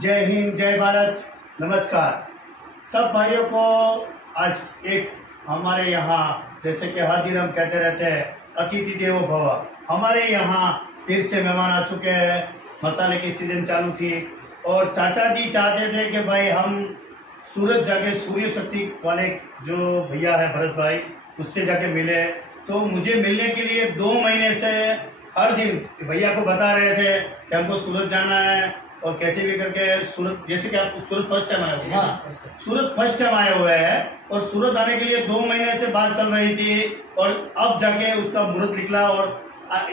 जय हिंद, जय भारत, नमस्कार सब भाइयों को। आज एक हमारे यहाँ जैसे कि हर दिन हम कहते रहते हैं अतिथि देवो भव, हमारे यहाँ फिर से मेहमान आ चुके हैं। मसाले की सीजन चालू थी और चाचा जी चाहते थे कि भाई हम सूरत जाके सूर्य शक्ति वाले जो भैया है भरत भाई, उससे जाके मिले। तो मुझे मिलने के लिए 2 महीने से हर दिन भैया को बता रहे थे कि हमको सूरत जाना है और कैसे भी करके सूरत, जैसे कि आप सूरत फर्स्ट टाइम आए हुए हैं, सूरत फर्स्ट टाइम आए हुए हैं और सूरत आने के लिए 2 महीने से बात चल रही थी और अब जाके उसका मुहूर्त निकला और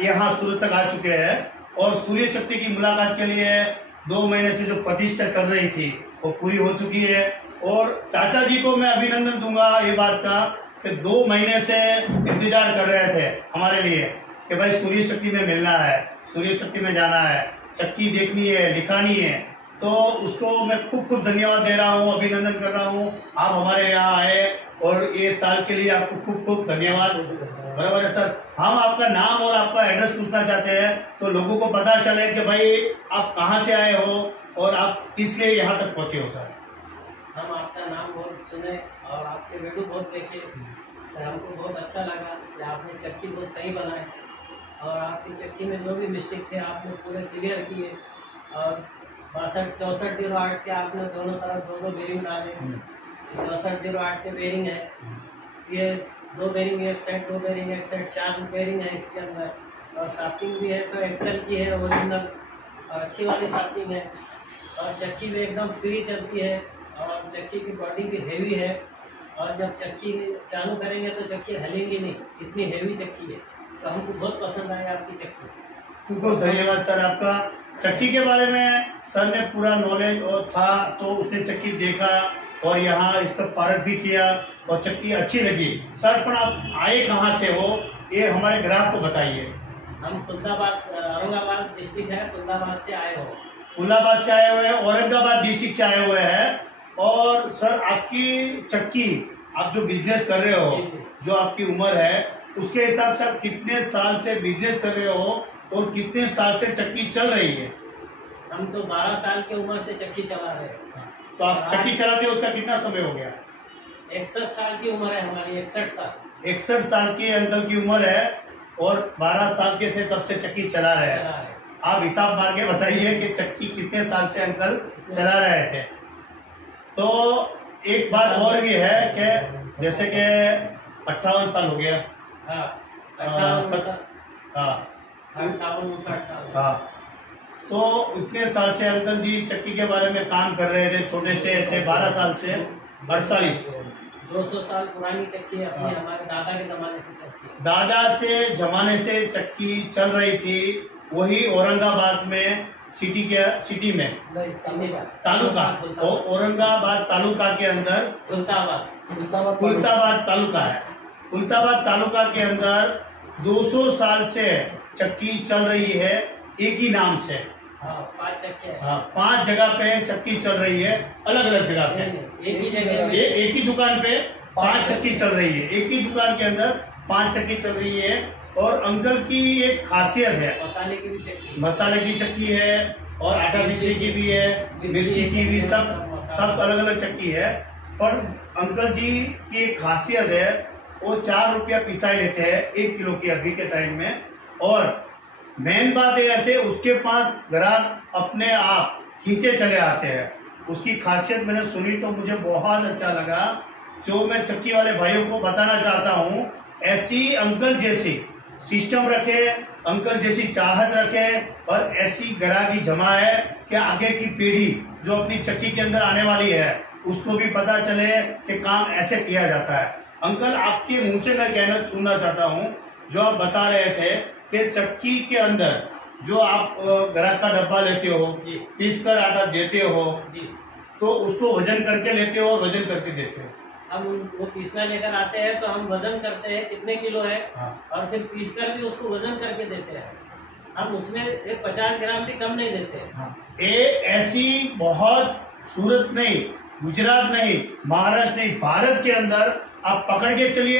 यहाँ सूरत तक आ चुके हैं। और सूर्य शक्ति की मुलाकात के लिए 2 महीने से जो प्रतिष्ठा चल रही थी वो पूरी हो चुकी है। और चाचा जी को मैं अभिनंदन दूंगा ये बात का कि 2 महीने से इंतजार कर रहे थे हमारे लिए कि भाई सूर्य शक्ति में मिलना है, सूर्य शक्ति में जाना है, चक्की देखनी है, लिखानी है। तो उसको मैं खूब खूब धन्यवाद दे रहा हूँ, अभिनंदन कर रहा हूँ। आप हमारे यहाँ आए और ये साल के लिए आपको खूब खूब धन्यवाद। बराबर है सर। हम आपका नाम और आपका एड्रेस पूछना चाहते हैं तो लोगों को पता चले कि भाई आप कहाँ से आए हो और आप किस लिए यहाँ तक पहुँचे हो सर। हम आपका नाम बहुत सुने और आपके वीडियो बहुत देखे, तो हमको बहुत अच्छा लगा कि आपने चक्की बहुत सही बनाए और आपकी चक्की में जो भी मिस्टेक थे आपने पूरे क्लियर किए। और 62-6408 के आपने दोनों तरफ 2 बेरिंग डाले। 6408 के बेरिंग है, ये 2 बेरिंग एक साइड, 2 बेरिंग एक साइड, 4 बेरिंग है इसके अंदर। और शाफ्टिंग भी है तो एक्सेल की है, ओरिजिनल और अच्छी वाली शाफ्टिंग है। और चक्की भी एकदम फ्री चलती है और चक्की की बॉडी भी हेवी है। और जब चक्की चालू करेंगे तो चक्की हलेंगी नहीं, इतनी हेवी चक्की है। तो हमको बहुत पसंद आई आपकी चक्की। बहुत धन्यवाद सर आपका। चक्की के बारे में सर ने पूरा नॉलेज और था तो उसने चक्की देखा और यहाँ इसका पारख भी किया और चक्की अच्छी लगी। सर पर आप आए कहाँ से हो ये हमारे ग्राहक को बताइए। हम खुलदाबाद, औरंगाबाद डिस्ट्रिक्ट है, खुलदाबाद से आए हो। खुलदाबाद से आए हुए हैं, औरंगाबाद डिस्ट्रिक्ट से आए हुए हैं। और सर आपकी चक्की, आप जो बिजनेस कर रहे हो, जो आपकी उम्र है उसके हिसाब से आप कितने साल से बिजनेस कर रहे हो और कितने साल से चक्की चल रही है। हम तो 12 साल की उम्र से चक्की चला रहे हैं। तो आप चक्की चलाते हो उसका कितना समय हो गया। 61 साल की उम्र है हमारी, 61 साल। 61 साल की अंकल की उम्र है और 12 साल के थे तब से चक्की चला रहे हैं। आप हिसाब मार के बताइए कि चक्की कितने साल से अंकल चला रहे थे। तो एक बात और भी है कि जैसे कि 58 साल हो गया। हाँ, 58-59 साल। हाँ, तो इतने साल से अंकल जी चक्की के बारे में काम कर रहे थे, छोटे से थे 12 साल से 48। 200 साल पुरानी चक्की है अपनी, हमारे दादा के जमाने से चक्की है। दादा से जमाने से चक्की चल रही थी, वही औरंगाबाद में सिटी में तालुका, औरंगाबाद तालुका के अंदर खुलताबाद तालुका है। खुलताबाद तालुका के अंदर 200 साल से चक्की चल रही है एक ही नाम से। 5 चक्की है। हाँ, 5 जगह पे चक्की चल रही है, अलग अलग जगह पे। एक ही जगह, एक ही दुकान पे 5 चक्की चल रही है। एक ही दुकान के अंदर 5 चक्की चल रही है। और अंकल की एक खासियत है, मसाले की भी चक्की, मसाले की चक्की है और आटा पीसने की भी है, मिर्ची की भी, सब अलग अलग चक्की है। पर अंकल जी की एक खासियत है, वो 4 रुपया पिसाई लेते हैं 1 किलो की अभी के टाइम में। और मेन बात है ऐसे उसके पास ग्राहक अपने आप खींचे चले आते हैं। उसकी खासियत मैंने सुनी तो मुझे बहुत अच्छा लगा, जो मैं चक्की वाले भाइयों को बताना चाहता हूँ। ऐसी अंकल जैसी सिस्टम रखे, अंकल जैसी चाहत रखे और ऐसी ग्राहकी जमा है कि आगे की पीढ़ी जो अपनी चक्की के अंदर आने वाली है उसको भी पता चले कि काम ऐसे किया जाता है। अंकल आपके मुंह से मैं कहना सुनना चाहता हूँ, जो आप बता रहे थे कि चक्की के अंदर जो आप ग्राहक का डब्बा लेते हो, पीस कर आटा देते हो, तो उसको वजन करके लेते हो और वजन करके देते हो। हम वो पीसना लेकर आते हैं तो हम वजन करते हैं कितने किलो है। हाँ। और फिर पीस कर भी उसको वजन करके देते हैं। हम उसमें 50 ग्राम भी कम नहीं देते हैं। हाँ। ऐसी बहुत सूरत नहीं, गुजरात नहीं, महाराष्ट्र नहीं, भारत के अंदर आप पकड़ के चलिए,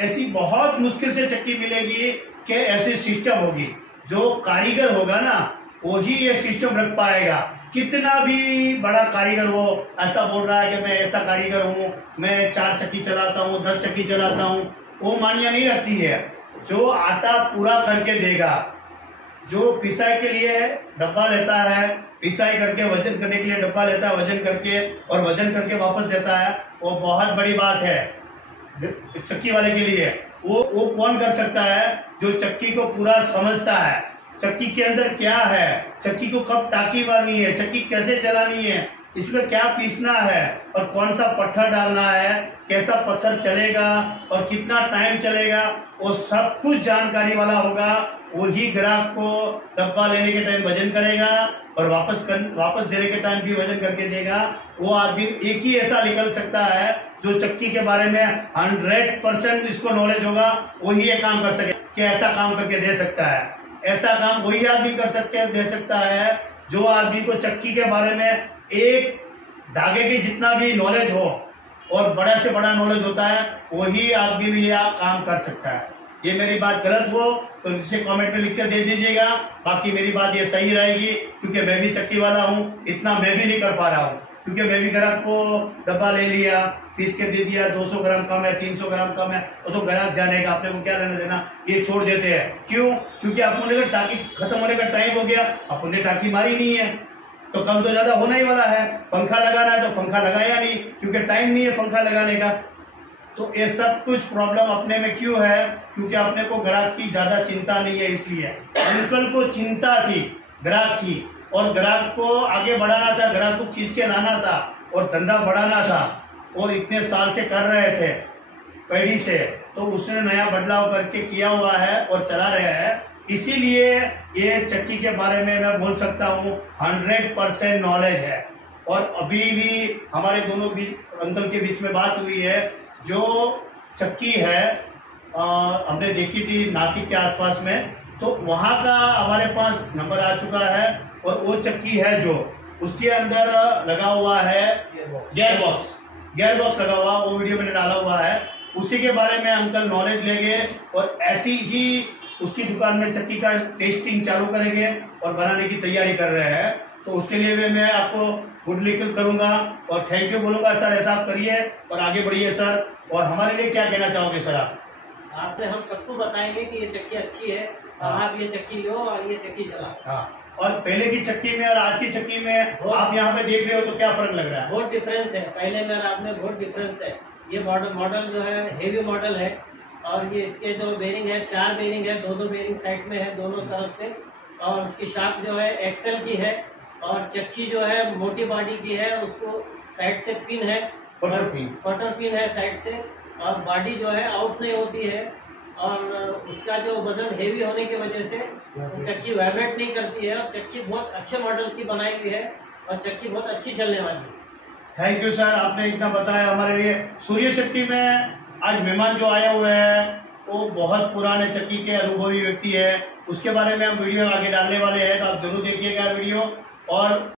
ऐसी बहुत मुश्किल से चक्की मिलेगी कि ऐसी सिस्टम होगी। जो कारीगर होगा ना वही ये सिस्टम रख पाएगा। कितना भी बड़ा कारीगर हो, ऐसा बोल रहा है कि मैं ऐसा कारीगर हूँ, मैं 4 चक्की चलाता हूँ, 10 चक्की चलाता हूँ, वो मान्य नहीं रखती है। जो आटा पूरा करके देगा, जो पिसाई के लिए डब्बा लेता है, पिसाई करके वजन करने के लिए डब्बा लेता है, वजन करके और वजन करके वापस देता है, वो बहुत बड़ी बात है चक्की वाले के लिए। वो कौन कर सकता है? जो चक्की को पूरा समझता है, चक्की के अंदर क्या है, चक्की को कब टाकी मारनी है, चक्की कैसे चलानी है, इसमें क्या पीसना है और कौन सा पत्थर डालना है, कैसा पत्थर चलेगा और कितना टाइम चलेगा, वो सब कुछ जानकारी वाला होगा। वही ग्राहक को डब्बा लेने के टाइम वजन करेगा और वापस देने के टाइम भी वजन करके देगा। वो आदमी एक ही ऐसा निकल सकता है जो चक्की के बारे में 100% इसको नॉलेज होगा, वही ये काम कर सके कि ऐसा काम करके दे सकता है। ऐसा काम वही आदमी दे सकता है जो आदमी को चक्की के बारे में एक धागे के जितना भी नॉलेज हो और बड़ा से बड़ा नॉलेज होता है, वही आदमी भी यह काम कर सकता है। ये मेरी बात गलत हो तो नीचे कमेंट में लिख कर दे दीजिएगा, बाकी मेरी बात ये सही रहेगी, क्योंकि मैं भी चक्की वाला हूँ, इतना मैं भी नहीं कर पा रहा हूँ, क्योंकि मैं भी ग्राहक को डब्बा ले लिया, पीस के दे दिया, 200 ग्राम कम है, 300 ग्राम कम है, तो ग्राहक जाने का, अपने को क्या लेना देना, ये छोड़ देते हैं। क्यों? क्योंकि अपने का टाकी खत्म होने का टाइम हो गया, अपने टाकी मारी नहीं है, तो कम तो ज्यादा होना ही वाला है। पंखा लगाना है तो पंखा लगाया नहीं, क्योंकि टाइम नहीं है पंखा लगाने का। तो ये सब कुछ प्रॉब्लम अपने में क्यों है? क्योंकि अपने को ग्राहक की ज्यादा चिंता नहीं है। इसलिए अंकल को चिंता थी ग्राहक की, और ग्राहक को आगे बढ़ाना था, ग्राहक को खींच के लाना था और धंधा बढ़ाना था, और इतने साल से कर रहे थे पीढ़ी से, तो उसने नया बदलाव करके किया हुआ है और चला रहे हैं। इसीलिए ये चक्की के बारे में मैं बोल सकता हूँ 100% नॉलेज है। और अभी भी हमारे दोनों अंकल के बीच में बात हुई है, जो चक्की है हमने देखी थी नासिक के आसपास में, तो वहाँ का हमारे पास नंबर आ चुका है, और वो चक्की है जो उसके अंदर लगा हुआ है गियर बॉक्स लगा हुआ, वो वीडियो मैंने डाला हुआ है, उसी के बारे में अंकल नॉलेज लेंगे और ऐसी ही उसकी दुकान में चक्की का टेस्टिंग चालू करेंगे और बनाने की तैयारी कर रहे हैं। तो उसके लिए भी मैं आपको गुड लिखल करूंगा और थैंक यू बोलूंगा। सर ऐसा आप करिए और आगे बढ़िए सर। और हमारे लिए क्या कहना चाहोगे सर आप? आपने हम सबको बताएंगे कि ये चक्की अच्छी है और आप ये चक्की लो और ये चक्की चला। हाँ, और पहले की चक्की में और आज की चक्की में आप यहाँ पे देख रहे हो तो क्या फर्क लग रहा है? बहुत डिफरेंस है, पहले में आप में बहुत डिफरेंस है। ये मॉडल जो है हेवी मॉडल है, और ये इसके जो बेरिंग है 4 बेरिंग है, 2-2 बेरिंग साइड में है दोनों तरफ से, और उसकी शाफ्ट जो है एक्सेल की है, और चक्की जो है मोटी बॉडी की है, उसको साइड से पिन है, पटर पिन है साइड से, और बॉडी जो है आउट नहीं होती है, और उसका जो वजन हेवी होने की वजह से चक्की वाइब्रेट नहीं करती है, और चक्की बहुत अच्छे मॉडल की बनाई हुई है और चक्की बहुत अच्छी चलने वाली है। थैंक यू सर, आपने इतना बताया हमारे लिए। सूर्य शक्ति में आज मेहमान जो आए हुए हैं वो बहुत पुराने चक्की के अनुभवी व्यक्ति है, उसके बारे में हम वीडियो आगे डालने वाले हैं, तो आप जरूर देखिएगा वीडियो। और